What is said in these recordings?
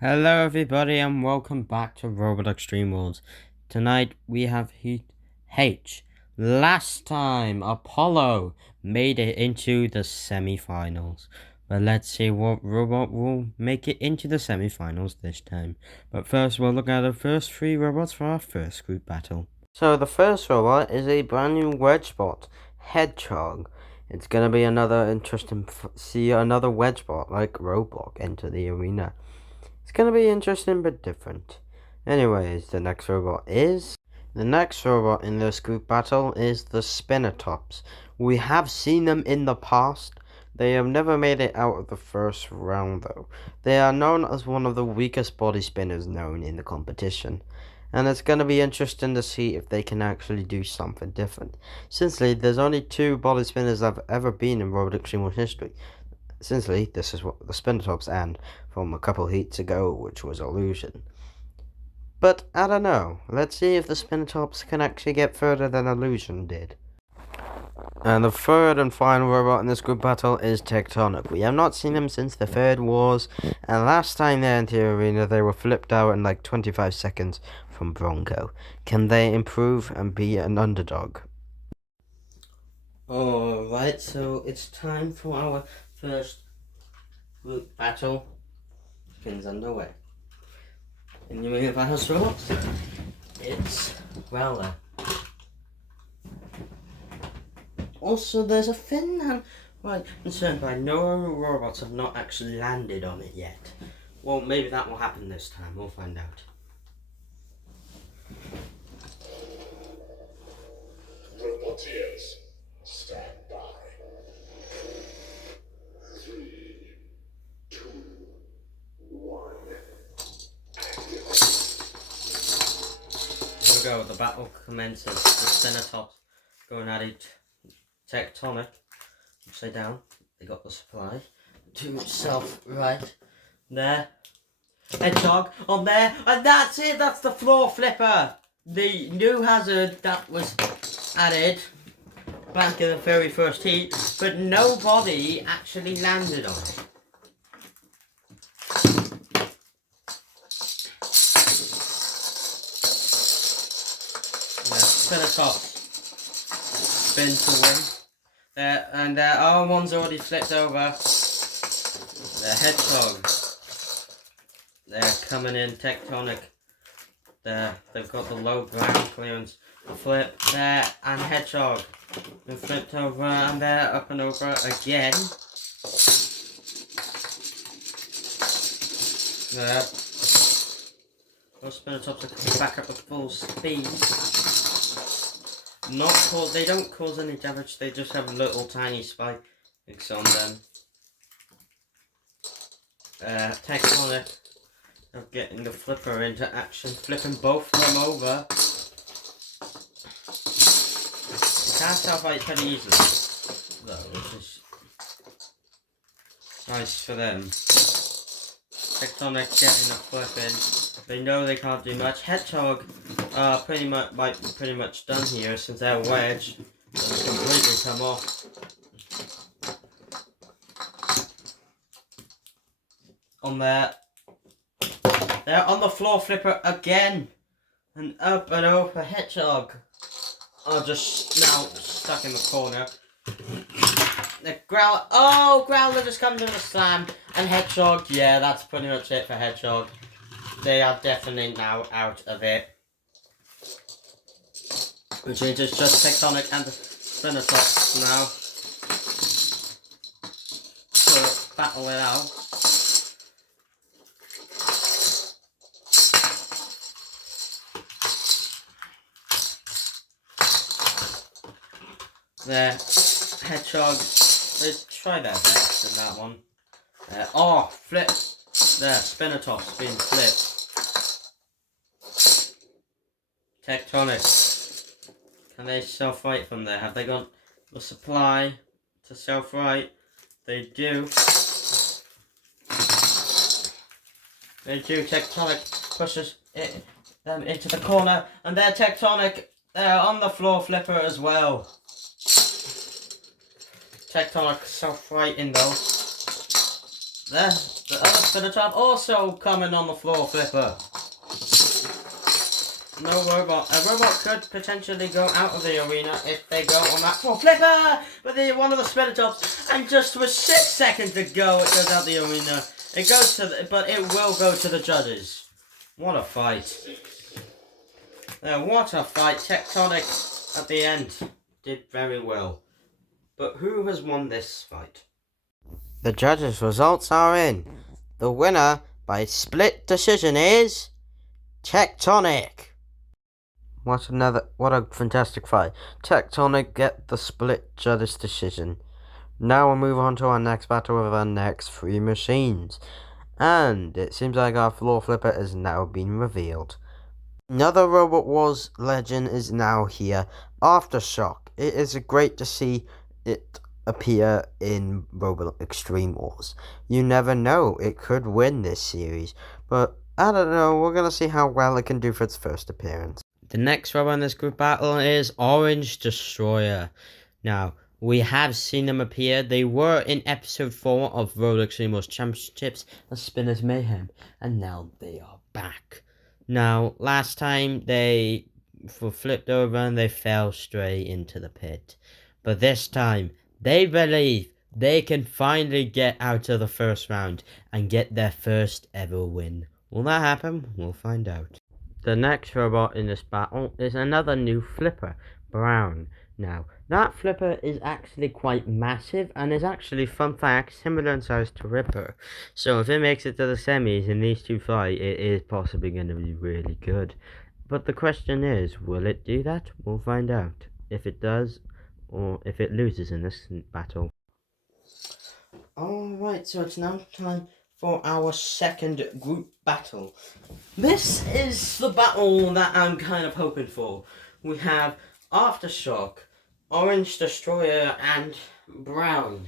Hello everybody and welcome back to Robot Extreme Worlds. Tonight we have Heat H. Last time Apollo made it into the semi-finals. But let's see what robot will make it into the semi-finals this time. But first we'll look at the first three robots for our first group battle. So the first robot is a brand new wedge bot, Hedgehog. It's gonna be another interesting see another wedge bot like Roblox enter the arena. It's gonna be interesting but different. Anyways, the next robot in this group battle is the Spinnertops. We have seen them in the past. They have never made it out of the first round though. They are known as one of the weakest body spinners known in the competition. And it's going to be interesting to see if they can actually do something different. Since there's only two body spinners that have ever been in Robot Extreme World history. Essentially, this is what the Spinnertops and from a couple heats ago, which was Illusion. But I don't know. Let's see if the Spinnertops can actually get further than Illusion did. And the third and final robot in this group battle is Tectonic. We have not seen him since the Third Wars, and last time they entered the arena, they were flipped out in like 25 seconds from Bronco. Can they improve and be an underdog? Alright, so it's time for our first group battle begins underway. In the ring of Atlas robots, it's Growler. Also, there's a thing that I'm concerned by. No robots have not actually landed on it yet. Well, maybe that will happen this time. We'll find out. Robotiers, stand by. 3, 2, 1. Here we go. The battle commences. The Spinnertops going at it. Tectonic, upside down. They got the supply to self right there. Hedgehog on there, and that's it. That's the floor flipper. The new hazard that was added back in the very first heat, but nobody actually landed on it. Spinnertops spin to win. And our one's already flipped over. The Hedgehog. They're coming in Tectonic. They've got the low ground clearance. Flip there, and Hedgehog. They're flipped over, and they're up and over again. There. Those Spinnertops are coming back up at full speed. They don't cause any damage, they just have little tiny spikes on them. Tectonic of getting the flipper into action, flipping both of them over. It can self-fight pretty easily, though, which is nice for them. Tectonic getting the flip in. They know they can't do much. Hedgehog might be pretty much done here since their wedge has completely come off. They're on the floor flipper again, and up and over. Hedgehog are just now stuck in the corner. The Growler just comes in a slam, and Hedgehog, yeah, that's pretty much it for Hedgehog. They are definitely now out of it. Which is just Tectonic and the Spinnertops now. To battle it out. There, Hedgehog, they try their best in that one. Flip. There, Spinnertops being flipped. Tectonic. Can they self-right from there? Have they got the supply to self-right? They do. They do. Tectonic pushes them into the corner, and they're Tectonic. They're on the floor flipper as well. Tectonic self-righting though. the other spinner trap also coming on the floor flipper. No robot. A robot could potentially go out of the arena if they go on that floor flipper, but one of the spinner tops, and just with 6 seconds to go, it goes out the arena. It goes to, but it will go to the judges. What a fight! What a fight! Tectonic at the end did very well, but who has won this fight? The judges' results are in. The winner by split decision is Tectonic. What a fantastic fight. Tectonic get the split judges decision. Now we'll move on to our next battle with our next 3 machines. And it seems like our floor flipper has now been revealed. Another Robot Wars legend is now here, Aftershock. It is great to see it appear in Robot Extreme Wars. You never know, it could win this series, but I don't know, we're gonna see how well it can do for its first appearance. The next robot in this group battle is Orange Destroyer. Now, we have seen them appear. They were in episode 4 of Robot Extreme Wars Championships, a Spinner's Mayhem, and now they are back. Now, last time they were flipped over and they fell straight into the pit. But this time, they believe they can finally get out of the first round and get their first ever win. Will that happen? We'll find out. The next robot in this battle is another new flipper, Brown. Now, that flipper is actually quite massive and is actually, fun fact, similar in size to Ripper. So if it makes it to the semis and these two fight, it is possibly going to be really good. But the question is, will it do that? We'll find out if it does or if it loses in this battle. Alright, so it's now time for our second group battle. This is the battle that I'm kind of hoping for. We have Aftershock, Orange Destroyer, and Brown.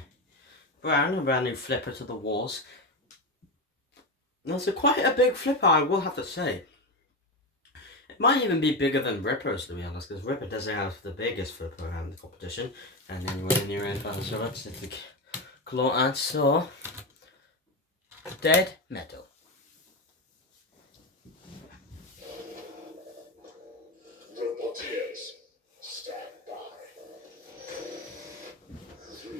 Brown, a brand new flipper to the wars. That's quite a big flipper, I will have to say. It might even be bigger than Ripper's, to be honest, because Ripper doesn't have the biggest flipper around the competition. And anyway, near end battle, so that's the claw and saw. Dead metal. Roboteers, stand by. 3,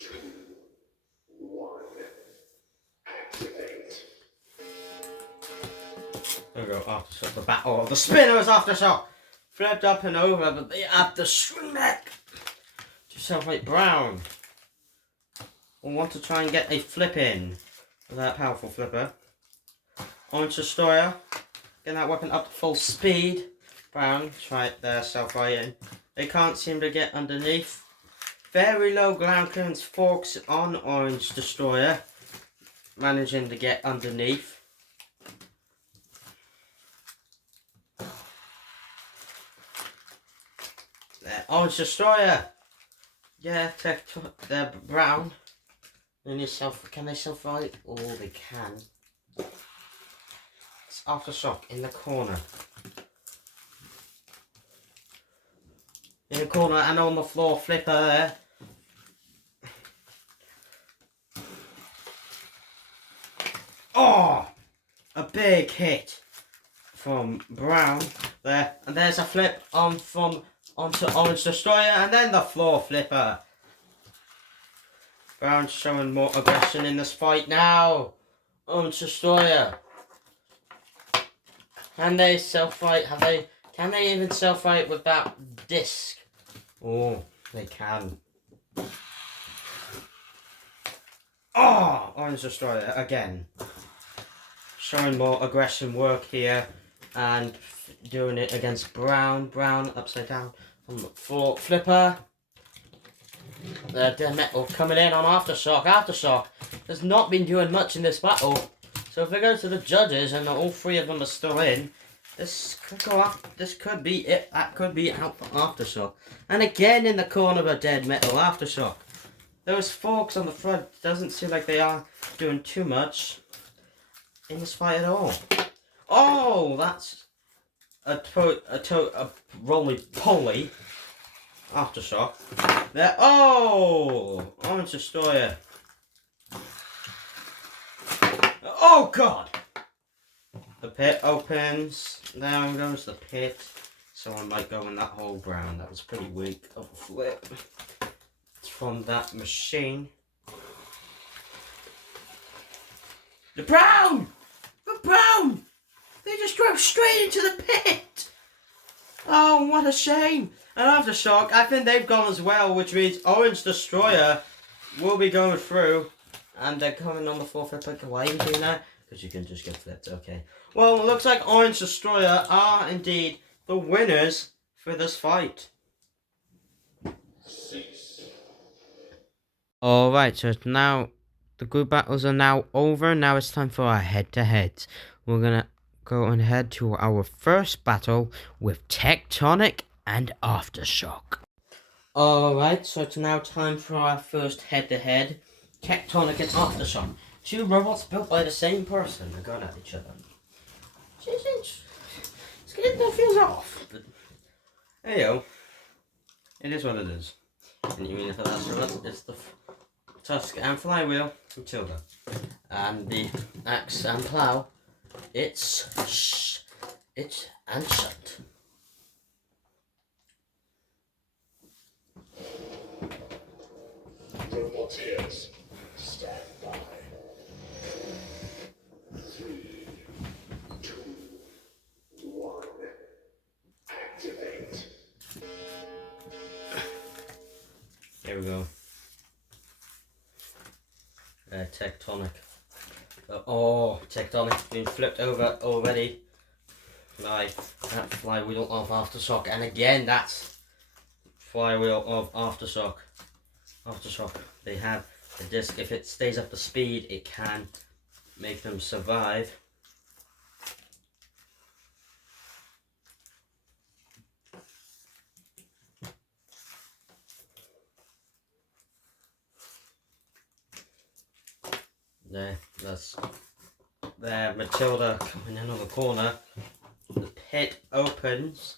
2, 1. Activate. There we go, Aftershock, the battle of the spinners. Aftershock flipped up and over, but they have the swing back to celebrate Brown. We want to try and get a flip in with that powerful flipper. Orange Destroyer, getting that weapon up to full speed. Brown, try it there, self-right in. They can't seem to get underneath. Very low ground clearance forks on Orange Destroyer. Managing to get underneath. There, Orange Destroyer. Yeah, they're Brown. Can they self-right? Oh, they can. It's Aftershock in the corner. In the corner and on the floor, flipper there. Oh! A big hit from Brown there. And there's a flip onto Orange Destroyer and then the floor flipper. Brown showing more aggression in this fight now. Orange Destroyer. Can they self-fight? Can they even self-fight with that disc? Oh, they can. Oh, Orange Destroyer again. Showing more aggression work here. And doing it against Brown. Brown upside down on the floor flipper. The Dead Metal coming in on Aftershock. Aftershock has not been doing much in this battle. So if it goes to the judges and all 3 of them are still in, this could go up. This could be it. That could be out for Aftershock. And again in the corner of a Dead Metal, Aftershock. Those forks on the front doesn't seem like they are doing too much in this fight at all. Oh, that's a roly-poly. Aftershock. There. Oh! Orange Destroyer. Oh god! The pit opens. There goes the pit. Someone might go in that hole brown. That was pretty weak of a flip. It's from that machine. The brown! The brown! They just drove straight into the pit! Oh, what a shame! And Aftershock, I think they've gone as well, which means Orange Destroyer will be going through. And they're coming on the 4th flip. Why are you doing that? Because you can just get flipped, okay. Well, it looks like Orange Destroyer are indeed the winners for this fight. Alright, so now the group battles are now over. Now it's time for our head-to-heads. We're gonna go ahead to our first battle with Tectonic and Aftershock. Alright, so it's now time for our first head-to-head. Tectonic and Aftershock. Two robots built by the same person. They're going at each other. It's getting that feels off. But hey-yo. It is what it is. And you mean if that's right, it's the tusk and flywheel from Tilda. And the axe and plow, it's and shunt. Roboteers, stand by. 3, 2, 1. Activate. Here we go. Tectonic. Tectonic being flipped over already. Right, that flywheel of Aftershock, and again that's flywheel of Aftershock. Aftershock, they have the disc. If it stays up to speed, it can make them survive. There, Matilda coming in on the corner. The pit opens.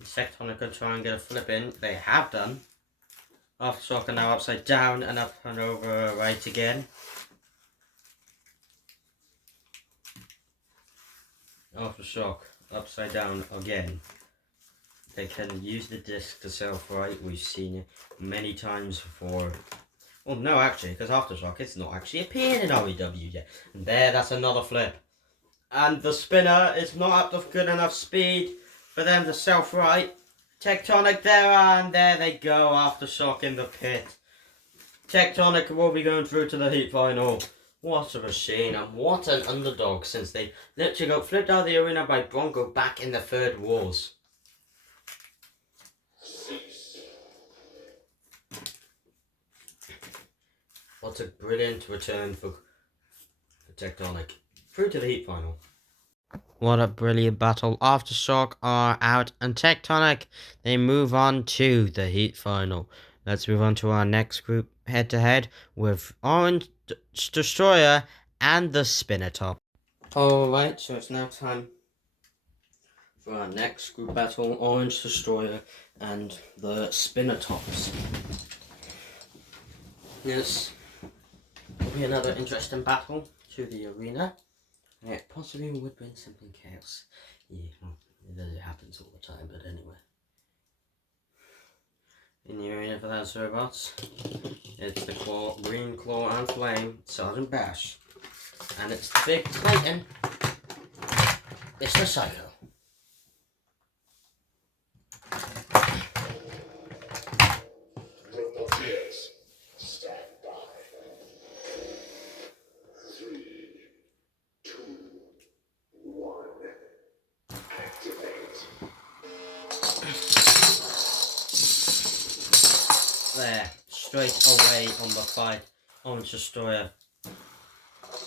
The Tectonic are trying to get a flip in. They have done. Aftershock are now upside down and up and over right again. Aftershock upside down again. They can use the disc to self-right. We've seen it many times before. Well, no, actually, because Aftershock, it's not actually appeared in REW yet. And there, that's another flip. And the spinner is not up to good enough speed for them to self-right. Tectonic there, and there they go. Aftershock in the pit. Tectonic will be going through to the heat final. What a machine, and what an underdog, since they literally got flipped out of the arena by Bronco back in the Third Wars. What a brilliant return for Tectonic. Through to the heat final. What a brilliant battle. Aftershock are out, and Tectonic, they move on to the heat final. Let's move on to our next group head-to-head with Orange Destroyer and the Spinner Top. Alright, so it's now time for our next group battle, Orange Destroyer and the Spinner Tops. Yes, will be another interesting battle to the arena. And it possibly would bring something chaos. Yeah, it happens all the time, but anyway. In the arena for those robots, it's the Claw, Green Claw and Flame, Sergeant Bash. And it's the Big Titan. It's the Psycho. Roboteers, stand by. 3, 2, 1. Activate. There, straight away on the fight. Orange Destroyer.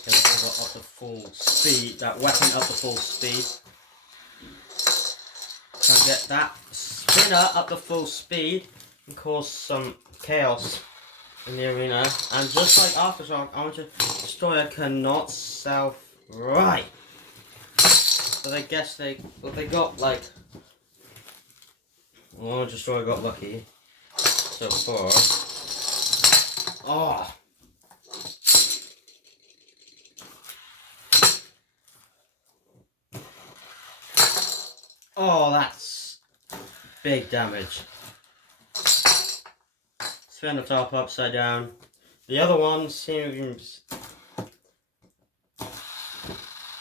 Going over up to full speed. That weapon up to full speed. Can get that spinner up to full speed and cause some chaos in the arena. And just like Aftershock, Orange Destroyer cannot self-right. So I guess they got like... Orange Destroyer got lucky. so far. Oh. Oh, that's big damage. Spin the top upside down. The other one seems... I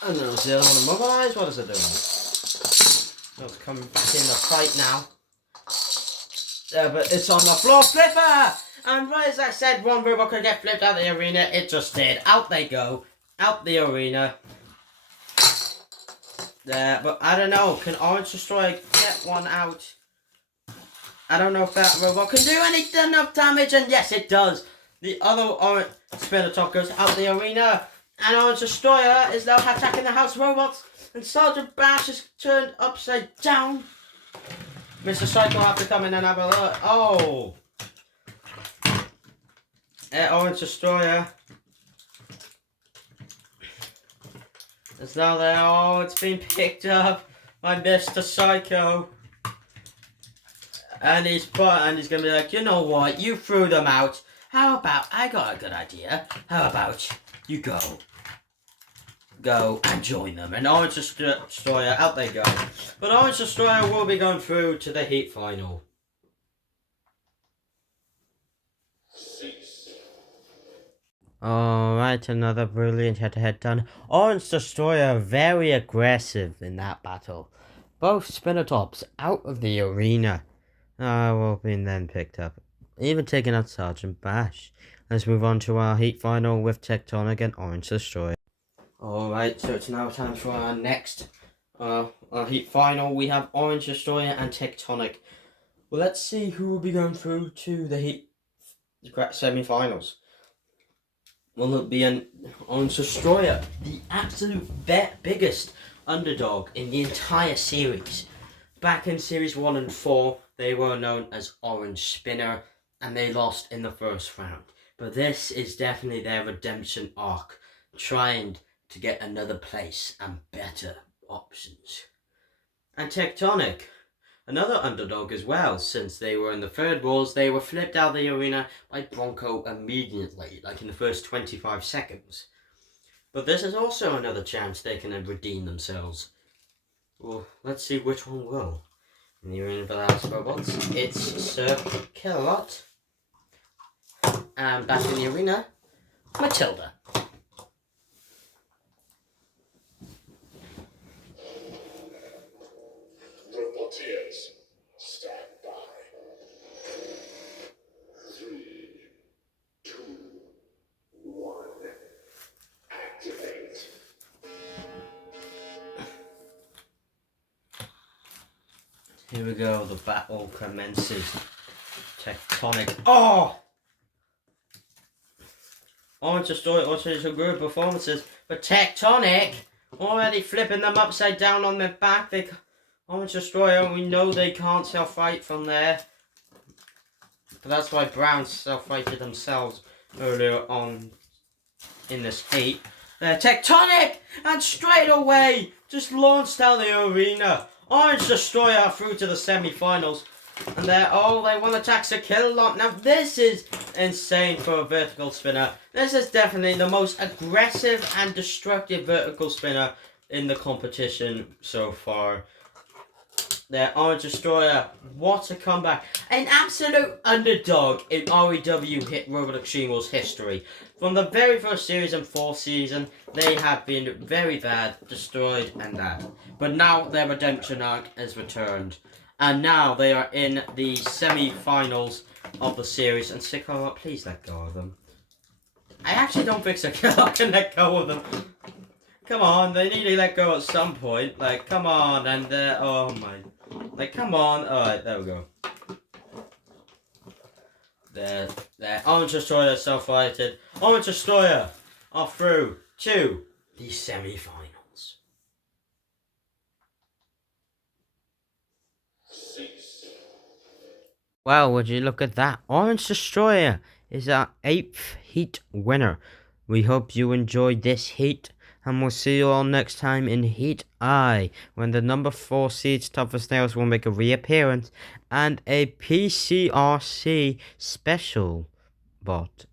don't know, is the other one immobilized? What is it doing? Let's come back in the fight now. But it's on the floor flipper! And right as I said one robot could get flipped out of the arena, it just did. Out they go. Out the arena. But I don't know, can Orange Destroyer get one out? I don't know if that robot can do enough damage, and yes it does. The other Orange Spinner Top goes out the arena, and Orange Destroyer is now attacking the house robots, and Sergeant Bash is turned upside down. Mr. Psycho will have to come in and have a look. Oh! Orange Destroyer is now there. Oh, it's been picked up by Mr. Psycho. And he's gonna be like, you know what, you threw them out. How about, I got a good idea. How about you go and join them. And Orange Destroyer, out they go. But Orange Destroyer will be going through to the Heat Final. Alright, another brilliant head-to-head done. Orange Destroyer very aggressive in that battle. Both Spinner Tops out of the arena. Will be then picked up. Even taking out Sergeant Bash. Let's move on to our Heat Final with Tectonic and Orange Destroyer. Alright, so it's now time for our next our Heat Final. We have Orange Destroyer and Tectonic. Well, let's see who will be going through to the Heat semi-finals. Will it be an Orange Destroyer, the absolute biggest underdog in the entire series? Back in Series 1 and 4, they were known as Orange Spinner, and they lost in the first round. But this is definitely their redemption arc, trying to get another place and better options. And Tectonic, another underdog as well, since they were in the third Worlds, they were flipped out of the arena by Bronco immediately, like in the first 25 seconds. But this is also another chance they can redeem themselves. Well, let's see which one will. In the arena for the house robots, it's Sir Killalot. And back in the arena, Matilda. Roboteers, stand by. 3, 2, 1. Activate. Here we go, the battle commences. Tectonic. Oh! Orange Destroyer also some good performances, but Tectonic already flipping them upside down on their back. Orange Destroyer, we know they can't self-fight from there. But that's why Browns self-fighted themselves earlier on in this heat. Tectonic! And straight away, just launched out the arena. Orange Destroyer through to the semi-finals. And they want to attack Sir Killalot. Now this is insane for a vertical spinner. This is definitely the most aggressive and destructive vertical spinner in the competition so far. Orange Destroyer, what a comeback. An absolute underdog in REW Hit Robot Extreme Rules history. From the very first series and fourth season, they have been very bad, destroyed and that. But now their redemption arc has returned. And now they are in the semi-finals of the series. And Sir Killalot, please let go of them. I actually don't think Sir Killalot can let go of them. Come on, they need to let go at some point. Like, come on, and oh my. Like, come on. Alright, there we go. There. Orange Destroyer self-fighted. Orange Destroyer are through to the semi-finals. Well, would you look at that? Orange Destroyer is our 8th heat winner. We hope you enjoyed this heat. and we'll see you all next time in Heat I, when the number 4 seeds Toughest Nails will make a reappearance, and a PCRC special bot